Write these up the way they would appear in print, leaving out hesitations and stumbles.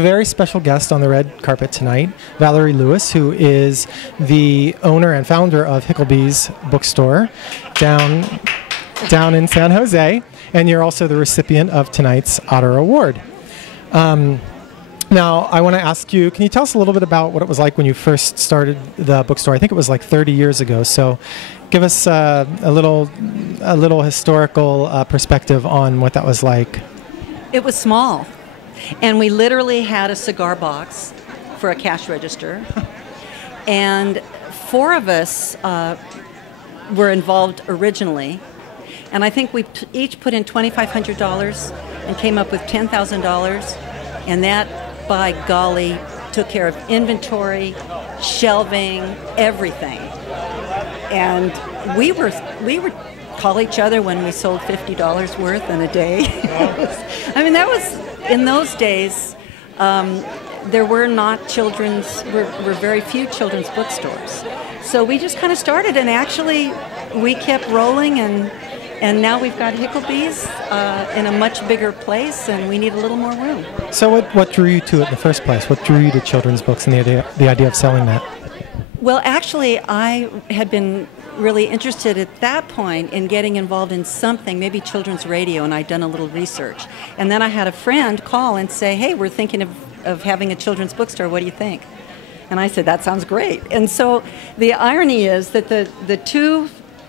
A very special guest on the red carpet tonight, Valerie Lewis, who is the owner and founder of Hicklebee's bookstore down in San Jose, and you're also the recipient of tonight's Otter Award. Now, I want to ask you, can you tell us a little bit about what it was like when you first started the bookstore? I think it was like 30 years ago, so give us a little historical perspective on what that was like. It was small, and we literally had a cigar box for a cash register, and 4 of us were involved originally, and I think we each put in $2,500 and came up with $10,000, and that, by golly, took care of inventory, shelving, everything. And we would call each other when we sold $50 worth in a day. I mean, that was, in those days, there were were very few children's bookstores. So we just kind of started, and actually we kept rolling, and now we've got Hicklebee's in a much bigger place, and we need a little more room. So what drew you to it in the first place? What drew you to children's books and the idea of selling that? Well, actually, I had been really interested at that point in getting involved in something, maybe children's radio, and I'd done a little research. And then I had a friend call and say, hey, we're thinking of having a children's bookstore. What do you think? And I said, that sounds great. And so the irony is that the 2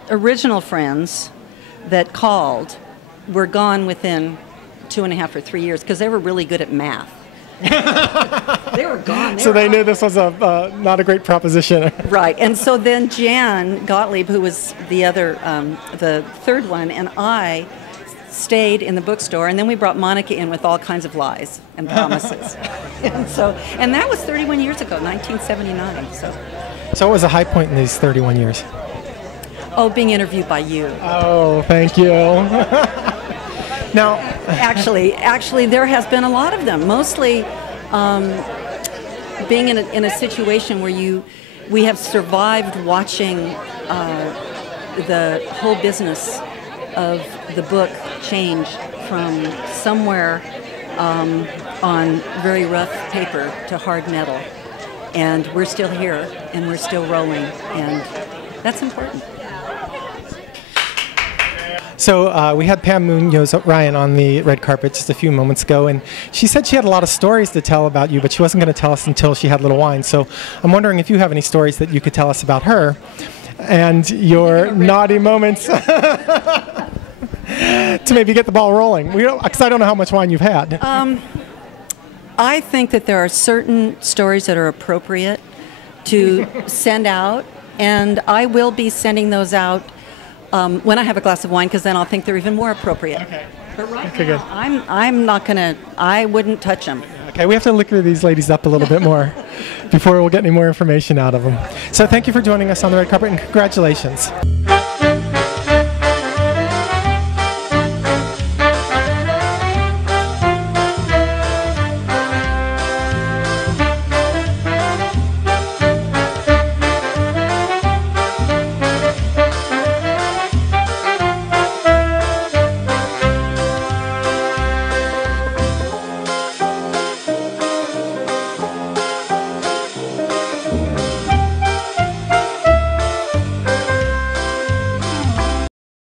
original friends that called were gone within 2.5 or 3 years because they were really good at math. They were gone. So they knew this was not a great proposition. Right. And so then Jan Gottlieb, who was the third one, and I stayed in the bookstore, and then we brought Monica in with all kinds of lies and promises. and that was 31 years ago, 1979. So what was a high point in these 31 years? Oh, being interviewed by you. Oh, thank you. Now, actually, there has been a lot of them. Mostly, being in a situation where we have survived watching the whole business of the book change from somewhere on very rough paper to hard metal, and we're still here and we're still rolling, and that's important. So we had Pam Munoz-Ryan on the red carpet just a few moments ago, and she said she had a lot of stories to tell about you, but she wasn't going to tell us until she had a little wine. So I'm wondering if you have any stories that you could tell us about her and your naughty moments to maybe get the ball rolling. Because I don't know how much wine you've had. I think that there are certain stories that are appropriate to send out, and I will be sending those out when I have a glass of wine, because then I'll think they're even more appropriate. Okay. But right now, I'm not gonna. I wouldn't touch them. Okay, we have to liquor these ladies up a little bit more before we'll get any more information out of them. So thank you for joining us on the red carpet, and congratulations.